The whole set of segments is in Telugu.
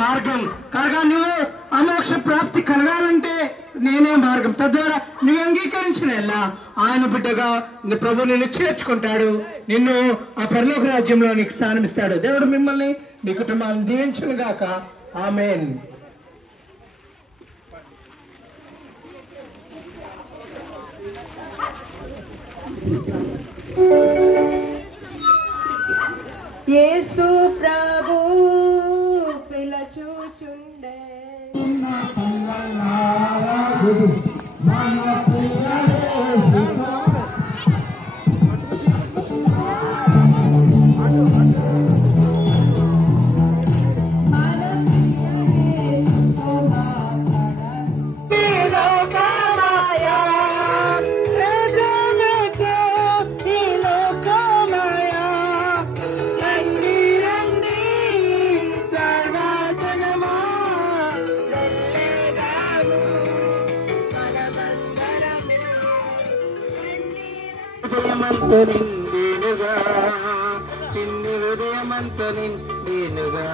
మార్గం కాగా నువ్వు అమోక్ష ప్రాప్తి కలగాలంటే నేనే మార్గం. తద్వారా నువ్వు అంగీకరించిన ఎలా ఆయన బిడ్డగా ప్రభు నిన్ను చేర్చుకుంటాడు, నిన్ను ఆ పరలోక రాజ్యంలో నీకు స్థానం ఇస్తాడు. దేవుడు మిమ్మల్ని మీ కుటుంబాలను దీవించును గాక. ఆమేన్. యేసు ప్రభు పిలచుచుండే మనం నిండేనుగా, చిన్ని హృదయమంత నిండేనుగా,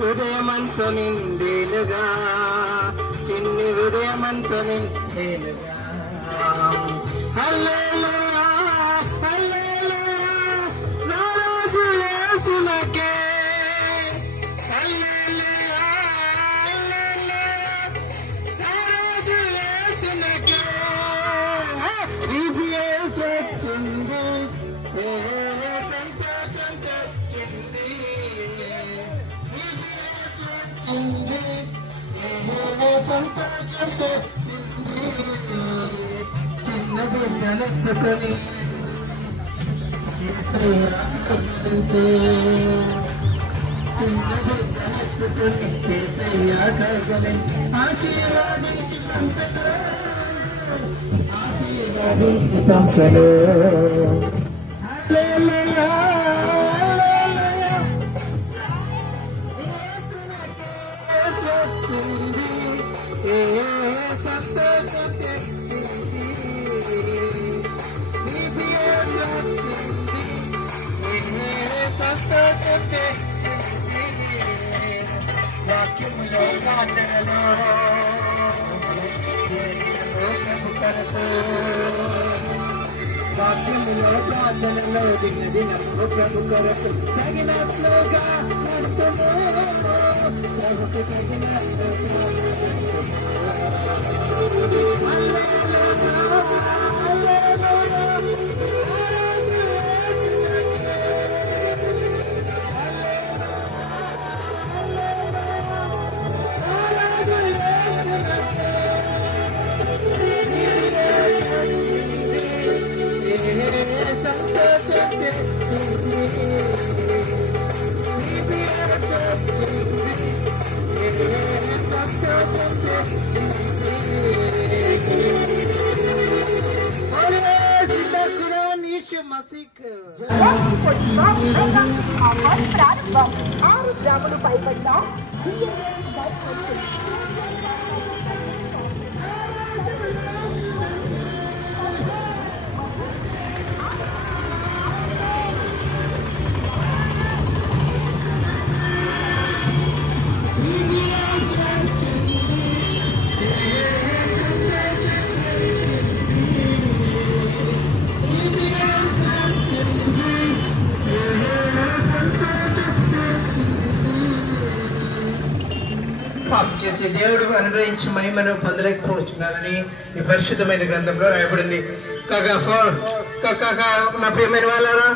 హృదయమంత నిండేనుగా, చిన్ని హృదయమంత నిండేనుగా. హల్లెలూయా హల్లెలూయా నా రాజు యేసునకే, హల్లెలూయా హల్లెలూయా నా రాజు యేసునకే. రీబియస్ వచ్చింది, సంతోషం తెచ్చింది, రీబియస్ వచ్చింది, సంతోషం తెచ్చింది. చిన్న బిడ్డనెత్తుకొని చిన్న బిడ్డనెత్తుకొని కేసయ్యా కగలించి ఆశీర్వాదించి పంపడు, ఆశీర్వాదించి పంపడు. హల్లెలూయా హల్లెలూయా యేసునకే వచ్చింది, సంతోషం తెచ్చింది, సంతోషం తెచ్చింది. వాక్యములో ప్రార్థనలో వాక్యములో ప్రార్థనలో దిన దినము ప్రభు కొరకు తగినట్లుగా ప్రభుకు తగినట్లుగా. ప్రారంభం 6 గ్రాములు పైబడిన పాపం చేసి దేవుడు అనుగ్రహించి మహిమను పొందలేకపోతున్నానని ఈ పరిశుద్ధమైన గ్రంథంలో రాయబడింది. నా ప్రియమైన వాళ్ళారా,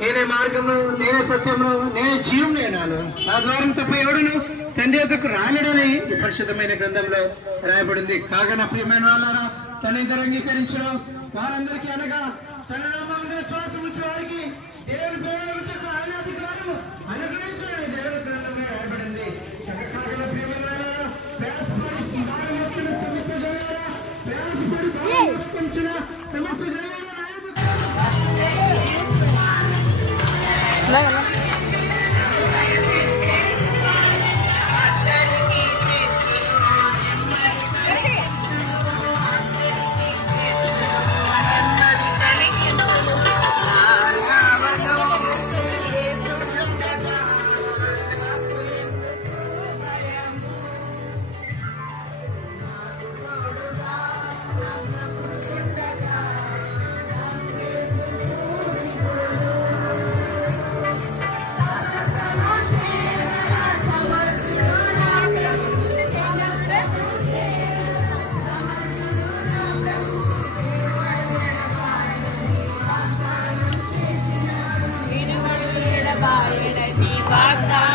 నేనే మార్గము, నేనే సత్యము, నేనే జీవం, నేనాను, నా ద్వారం తప్ప ఎవడును తండ్రి వద్దకు రాలేడని ఈ పరిశుద్ధమైన గ్రంథంలో రాయబడింది. కాగా నా ప్రియమైన వాళ్ళారా, తన ఇద్దరు అంగీకరించిన వారందరికీ అనగా తన నామమున విశ్వాసం ఉంచే వారికి దేవుని పేరుకు ఆయన అధికారము అనుగ్రహించాలని దేవుని గ్రంథంలో రాయబడింది. వాగ్దానం